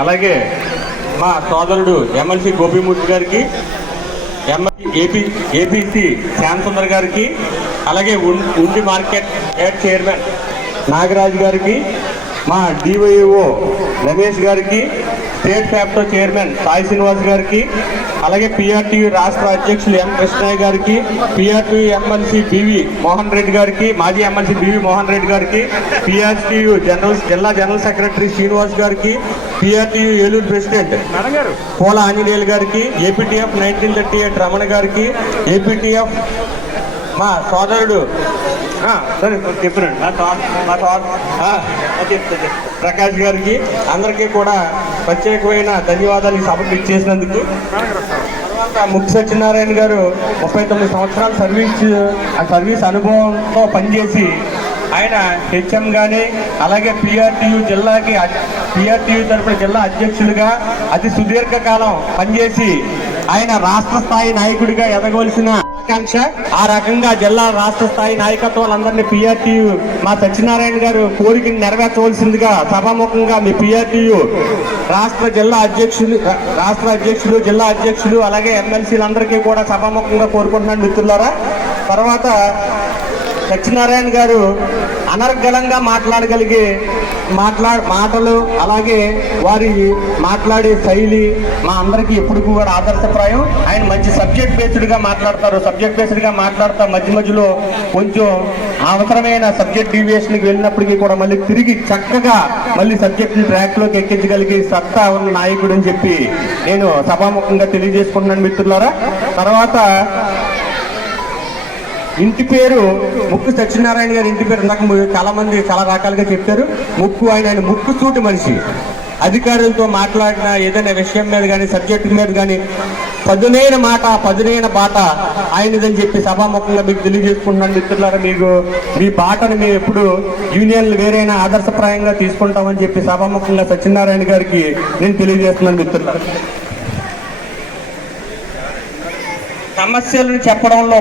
అలాగే మా సోదరుడు ఎమ్మెల్సీ గోపిమూర్తి గారికి, ఏపీసీ శ్యామ్ సుందర్ గారికి, అలాగే ఉండి మార్కెట్ యార్డ్ చైర్మన్ నాగరాజు గారికి, మా డివైఓ రమేష్ గారికి, state factory chairman Sai Srinivas గారికి, అలాగే పిఆర్టీయూ రాష్ట్ర అధ్యక్షులు ఎం కృష్ణయ్య గారికి, PRTU MLC BV Mohan Reddy గారికి, మాజీ ఎమ్మెల్సీ బివి మోహన్ రెడ్డి గారికి, పిఆర్టీయూ జిల్లా జనరల్ సెక్రటరీ శ్రీనివాస్ గారికి, పిఆర్టీయూ ఏలూరు ప్రెసిడెంట్ పోల ఆంజనేయులు గారికి, ఏపీటీఎఫ్ 1938 రమణ గారికి, ఏపీటీఎఫ్ మా సోదరుడు సరే చెప్పండి ప్రకాష్ గారికి, అందరికీ కూడా ప్రత్యేకమైన ధన్యవాదాలు ఈ సభకు ఇచ్చేసినందుకు. తర్వాత ముఖ్య సత్యనారాయణ గారు 39 సంవత్సరాల సర్వీస్ అనుభవంతో పనిచేసి ఆయన హెచ్ఎం కానీ, అలాగే పిఆర్టీయూ తరపున జిల్లా అధ్యక్షులుగా అతి సుదీర్ఘకాలం పనిచేసి ఆయన రాష్ట్ర స్థాయి నాయకుడిగా ఎదగవలసిన ఆకాంక్ష. ఆ రకంగా జిల్లా రాష్ట్ర స్థాయి నాయకత్వాలందరినీ పిఆర్టీయూ మా సత్యనారాయణ గారు కోరికను నెరవేర్చవలసిందిగా సభాముఖంగా మీ పిఆర్టీయూ రాష్ట్ర అధ్యక్షులు జిల్లా అధ్యక్షులు అలాగే ఎమ్మెల్సీలందరికీ కూడా సభాముఖంగా కోరుకుంటున్నాను మిత్రులారా. తర్వాత సత్యనారాయణ గారు అనర్గళంగా మాట్లాడగలిగే మాటలు, అలాగే వారి మాట్లాడే శైలి మా అందరికీ ఎప్పుడు కూడా ఆదర్శప్రాయం. ఆయన మంచి సబ్జెక్ట్ బేస్డ్గా మాట్లాడతారు. సబ్జెక్ట్ బేస్డ్గా మాట్లాడతా మధ్యలో కొంచెం అవసరమైన సబ్జెక్ట్ డీవియేషన్కి వెళ్ళినప్పటికీ కూడా మళ్ళీ తిరిగి చక్కగా మళ్ళీ సబ్జెక్ట్ని ట్రాక్లోకి ఎక్కించగలిగే సత్తా ఉన్న నాయకుడు అని చెప్పి నేను సభాముఖంగా తెలియజేసుకుంటున్నాను మిత్రులారా. తర్వాత ఇంటి పేరు ముక్కు సత్యనారాయణ గారి ఇంటి పేరు ఇందాక చాలా మంది చాలా రకాలుగా చెప్పారు. ఆయన ముక్కు సూటి మనిషి. అధికారులతో మాట్లాడిన ఏదైనా విషయం మీద కానీ సబ్జెక్టు మీద కానీ పదునైన బాట ఆయనదని చెప్పి సభాముఖంగా మీకు తెలియజేసుకుంటున్నాను మిత్రులారా. మీ బాటను మేము ఎప్పుడు యూనియన్లు వేరైనా ఆదర్శప్రాయంగా తీసుకుంటామని చెప్పి సభాముఖంగా సత్యనారాయణ గారికి నేను తెలియజేస్తున్నాను మిత్రులారా. సమస్యలను చెప్పడంలో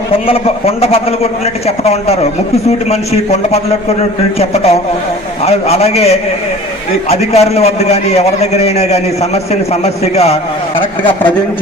కొండ బద్దలు కొట్టినట్టు చెప్పడం అంటారు. ముక్కు సూటి మనిషి కొండ బద్దలు కొట్టినట్టు చెప్పడం. అలాగే అధికారుల వద్ద కానీ ఎవరి దగ్గర అయినా కానీ సమస్యగా కరెక్ట్గా ప్రజెంట్